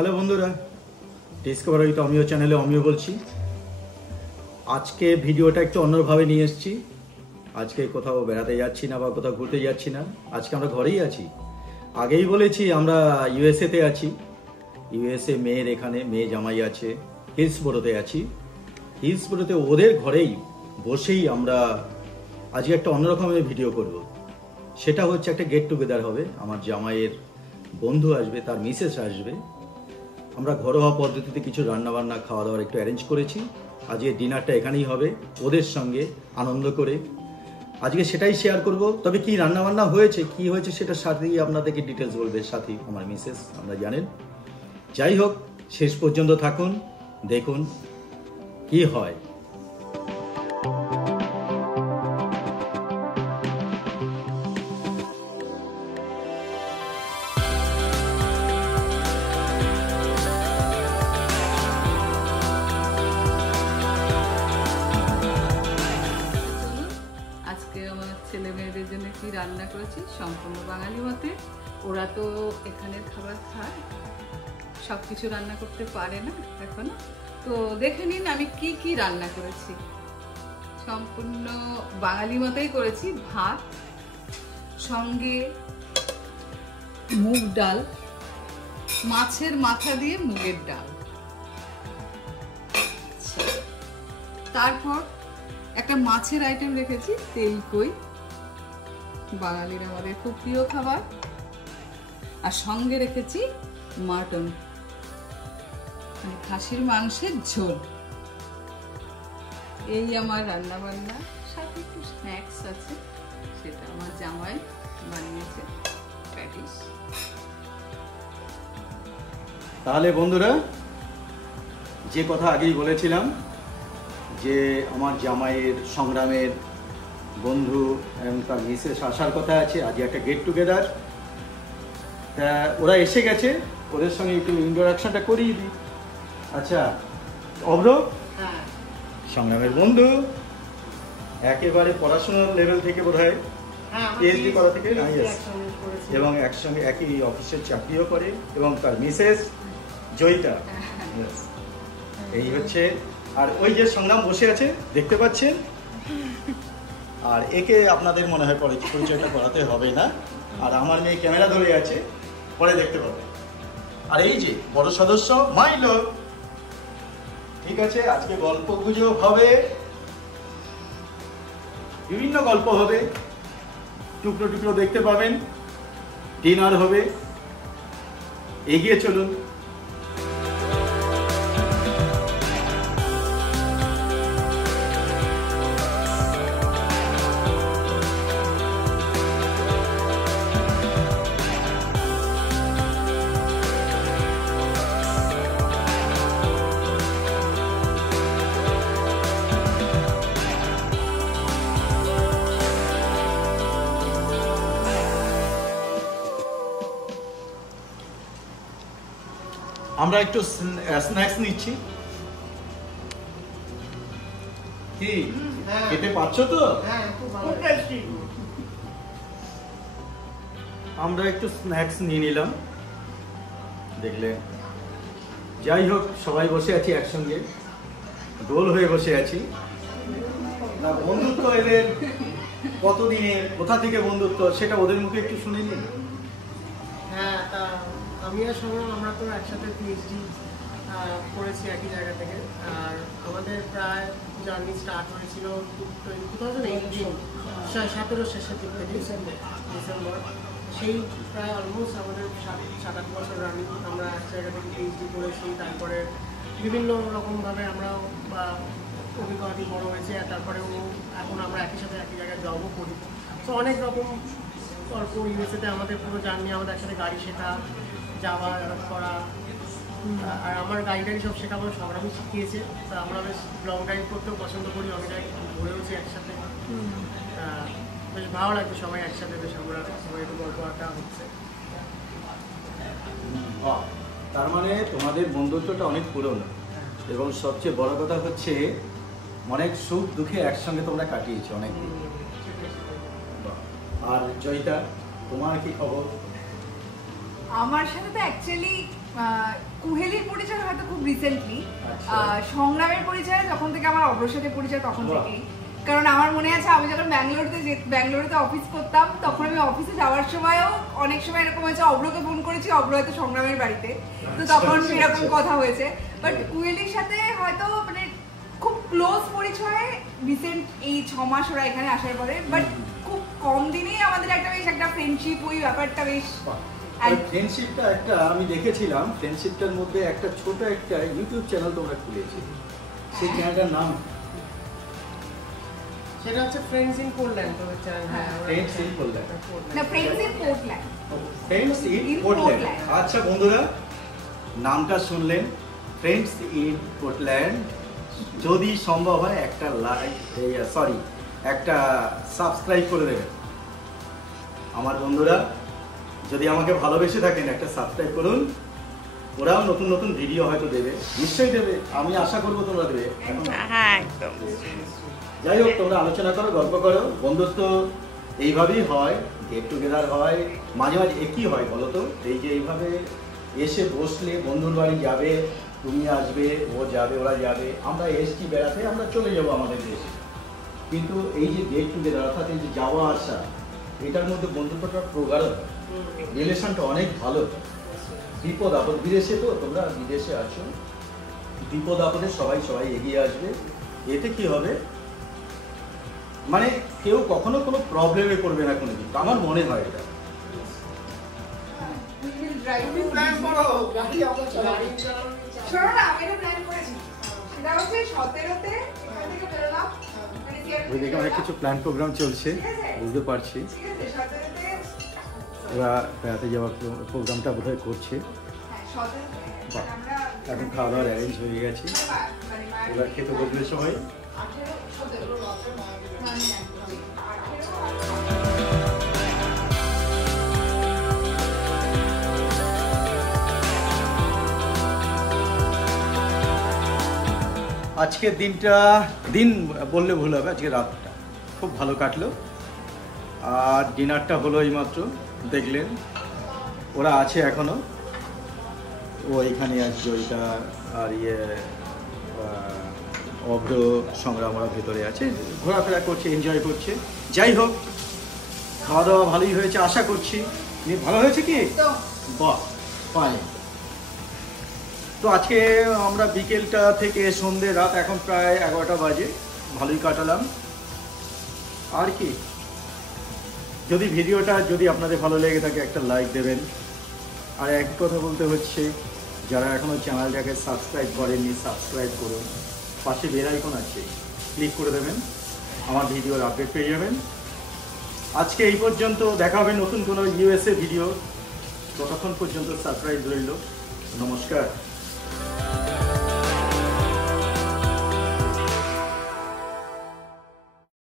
Hello বন্ধুরা, discover with অমিয় চ্যানেলে অমিয় বলছি। আজকে ভিডিওটা একটু অন্যভাবে নিয়ে এসেছি। আজকে কোথাও বেড়াতে যাচ্ছি না বা কোথাও ঘুরতে যাচ্ছি না, আজকে আমরা ঘরেই আছি। আগেই বলেছি আমরা ইউএসএতে আছি। ইউএসএ মেয়ের এখানে মেয়ে জামাই আছে, হিলসবোরোতে আছি। হিলসবোরোতে ওদের ঘরেই বসেই আমরা আজকে একটা অন্যরকমের ভিডিও করব। সেটা হচ্ছে একটা গেট টুগেদার হবে। আমার জামাইয়ের বন্ধু আসবে, তার মিসেস আসবে। আমরা ঘরোয়া পদ্ধতিতে কিছু রান্নাবান্না খাওয়া দাওয়ার একটু অ্যারেঞ্জ করেছি। আজকে ডিনারটা এখানেই হবে ওদের সঙ্গে আনন্দ করে। আজকে সেটাই শেয়ার করব। তবে কি রান্নাবান্না হয়েছে, কি হয়েছে সেটা সাথেই আপনাদেরকে ডিটেলস বলবে সাথী আমার মিসেস, আমরা জানেন। যাই হোক, শেষ পর্যন্ত থাকুন, দেখুন কি হয়। ছেলে মেয়েদের জন্য কি রান্না করেছি সম্পূর্ণ বাঙালি মতে। ওরা তো এখানের খাবার খায়, সব কিছু রান্না করতে পারে না এখনো। তো দেখে নিন আমি কি কি রান্না করেছি। সম্পূর্ণ বাঙালি মতেই করেছি। ভাত, সঙ্গে মুগ ডাল, মাছের মাথা দিয়ে মুগের ডাল। তারপর একটা মাছের আইটেম রেখেছি, তেলকই, বাঙালির আমাদের খুব প্রিয় খাবার। আর সঙ্গে রেখেছি মাটন, মানে খাসির মাংসের ঝোল। এই আমার রান্না বান্না, সাথে একটু স্ন্যাক্স আছে, সেটা আমার জামাই বানিয়েছে, প্যাটিস। তাহলে বন্ধুরা, যে কথা আগেই বলেছিলাম যে আমার জামাইয়ের সংগ্রামের বন্ধু এবং তার মিসেস আসার কথা আছে। আজ একটা গেট টুগেদার, তা ওরা এসে গেছে, ওদের সঙ্গে একটু ইন্ট্রোডাকশনটা করিয়ে দিই। আচ্ছা অভ্র, সংগ্রামের বন্ধু, একেবারে পড়াশোনার লেভেল থেকে বোধ হয় পিএইচডি করা থেকে, এবং একসঙ্গে একই অফিসের চাকরিও করে, এবং তার মিসেস জয়িতা। এই হচ্ছে। আর ওই যে সংগ্রাম বসে আছে দেখতে পাচ্ছেন, আর একে আপনাদের মনে হয় পরিচয়টা করাতে হবে না। আর আমার মেয়ে ক্যামেরা ধরে আছে, পরে দেখতে পাবে। আর এই যে বড় সদস্য মাইলো। ঠিক আছে, আজকে গল্প গুজব হবে, বিভিন্ন গল্প হবে, টুকরো টুকরো দেখতে পাবেন, ডিনার হবে। এগিয়ে চলুন। আমরা একটু স্ন্যাক্স নিচ্ছি। কি খেতে পাচ্ছো তো? আমরা একটু স্ন্যাক্স নিয়ে নিলাম, দেখলে। যাই হোক, সবাই বসে আছি একসঙ্গে, গোল হয়ে বসে আছি। না বন্ধুত্ব এদের কতদিনের, কোথা থেকে বন্ধুত্ব, সেটা ওদের মুখে একটু শুনে নিন। হ্যাঁ, তা আমি আর সংগ্রাম আমরা তো একসাথে পিএইচডি করেছি একই জায়গা থেকে। আর আমাদের প্রায় জার্নি স্টার্ট হয়েছিল 2017 শেষের দিক থেকে, ডিসেম্বর। সেই প্রায় অলমোস্ট আমাদের 7-8 বছর রানিং আমরা এক জায়গা থেকে পিএইচডি করেছি। তারপরে বিভিন্ন রকমভাবে আমরাও অভিজ্ঞতা বড় হয়েছে। আর তারপরে এখন আমরা একই সাথে একই জায়গায় জবও করি। তো অনেক রকম অল্প ইউএসএতে আমাদের পুরো জার্নি, আমাদের একসাথে গাড়ি শেখা, যাওয়া করা। আর আমার গাড়ি সব শেখা আমার সংগ্রামই শিখিয়েছে। তা আমরা বেশ লং ড্রাইভ করতেও পছন্দ করি, অনেক জায়গায় ঘুরেওছি একসাথে। বেশ ভালো লাগছে সবাই একসাথে, বেশ আমরা সবাই একটু গল্প আড্ডা হচ্ছে। তার মানে তোমাদের বন্ধুত্বটা অনেক পুরনো, এবং সবচেয়ে বড় কথা হচ্ছে অনেক সুখ দুঃখে একসঙ্গে তোমরা কাটিয়েছো অনেক দিন। আর জয়িতা, তোমার কি খবর? আমার সাথে তো অ্যাকচুয়ালি কুহেলির পরিচয় হয়তো খুব রিসেন্টলি, আচ্ছা। সংগ্রামের পরিচয় যখন থেকে আমার অব্রর সাথে পরিচয় তখন বাহ। থেকেই। কারণ আমার মনে আছে আমি যখন ব্যাঙ্গালোরে অফিস করতাম, তখন আমি অফিসে যাওয়ার সময়ও অনেক সময় এরকম হয়েছে অব্রকে ফোন করেছি, অব্র হয়তো সংগ্রামের বাড়িতে, তো তখন আচ্ছা, সেরকম আচ্ছা। কথা হয়েছে। বাট কুহেলির সাথে হয়তো মানে খুব ক্লোজ পরিচয় রিসেন্ট এই 6 মাস ওরা এখানে আসার পরে, বাট খুব কম দিনেই আমাদের একটা বেশ একটা ফ্রেন্ডশিপ, ওই ব্যাপারটা বেশ। ফ্রেন্ডশিপটা একটা আমি দেখেছিলাম, ফ্রেন্ডশিপটার মধ্যে একটা ছোট একটা ইউটিউব চ্যানেল তোমরা খুলেছি, সেই চ্যানেলটার নাম সেটা হচ্ছে ফ্রেন্ডস ইন পোল্যান্ড চ্যানেল। হ্যাঁ, ফ্রেন্ডস ইন পোল্যান্ড। না, friends in Portland. Friends in In Portland. Portland। আচ্ছা বন্ধুরা, নামটা শুনলেন, ফ্রেন্ডস ইন পোর্টল্যান্ড। যদি সম্ভব হয় একটা লাইক, একটা সাবস্ক্রাইব করে দেবেন আমার বন্ধুরা। যদি আমাকে ভালোবেসে থাকেন একটা সাবস্ক্রাইব করুন। ওরাও নতুন নতুন ভিডিও হয়তো দেবে, নিশ্চয়ই দেবে, আমি আশা করবো তোমরা দেবে। হ্যাঁ একদম। যাই হোক, তোমরা আলোচনা করো, গল্প করো, বন্ধুত্ব এইভাবেই হয়, গেট টুগেদার হয়, মাঝে মাঝে একই হয় বলো তো। এই যে এইভাবে এসে বসলে বন্ধুর বাড়ি যাবে, তুমি আসবে, ও যাবে, ওরা যাবে, আমরা এসছি বেড়াতে, আমরা চলে যাবো আমাদের দেশে। কিন্তু এই যে গেট টুগেদার অর্থাৎ এই যে যাওয়া আসা, এটার মধ্যে বন্ধুত্বটা প্রগাঢ় হয়, রিলেশনটা অনেক ভালো হয়। বিপদ আপদ, বিদেশে তো তোমরা বিদেশে আছো, বিপদ আপদে সবাই এগিয়ে আসবে। এতে কি হবে, মানে কেউ কখনো কোনো প্রবলেমে পড়বে না কোনো কিছু, আমার মনে হয় এটা। প্ল্যান করো, গাড়ি আমরা চালাবো। শোনো না, আমি একটা প্ল্যান করেছি। সেটা হচ্ছে 17-তে এখান থেকে বেরোলাম, মানে ওই দিকে অনেক কিছু প্ল্যান প্রোগ্রাম চলছে, বুঝতে পারছি। ঠিক আছে, 17-তে ওরা বেড়াতে যাওয়ার প্রোগ্রামটা বোধহয় করছে। হ্যাঁ, 17-তে বাহ। আমরা এখন খাওয়া দাওয়ার অ্যারেঞ্জ হয়ে গেছে, মানে এবার খেতে বসলে সবাই। 18, 17 মানে 18। আজকের দিন বললে ভুল হবে, আজকে রাতটা খুব ভালো কাটলো। আর ডিনারটা হলো এইমাত্র, দেখলেন ওরা আছে এখনো, ও এখানে আছে, ওইটা আর অভ্র সংগ্রাম ওরা ভেতরে আছে, ঘোরাফেরা করছে, এনজয় করছে। যাই হোক, খাওয়া দাওয়া ভালোই হয়েছে আশা করছি। ভালো হয়েছে কি? বাহ, ফাইন। তো আজকে আমরা বিকেলটা থেকে সন্ধ্যে রাত এখন প্রায় 11টা বাজে, ভালোই কাটালাম। আর কি, যদি ভিডিওটা যদি আপনাদের ভালো লেগে থাকে একটা লাইক দেবেন। আর একই কথা বলতে হচ্ছে, যারা এখনও চ্যানেলটাকে সাবস্ক্রাইব করেননি সাবস্ক্রাইব করুন, পাশে বেল আইকন আছে, ক্লিক করে দেবেন, আমার ভিডিওর আপডেট পেয়ে যাবেন। আজকে এই পর্যন্ত, দেখা হবে নতুন কোনো ইউএসএ ভিডিও, ততক্ষণ পর্যন্ত সারপ্রাইজ রইল। নমস্কার।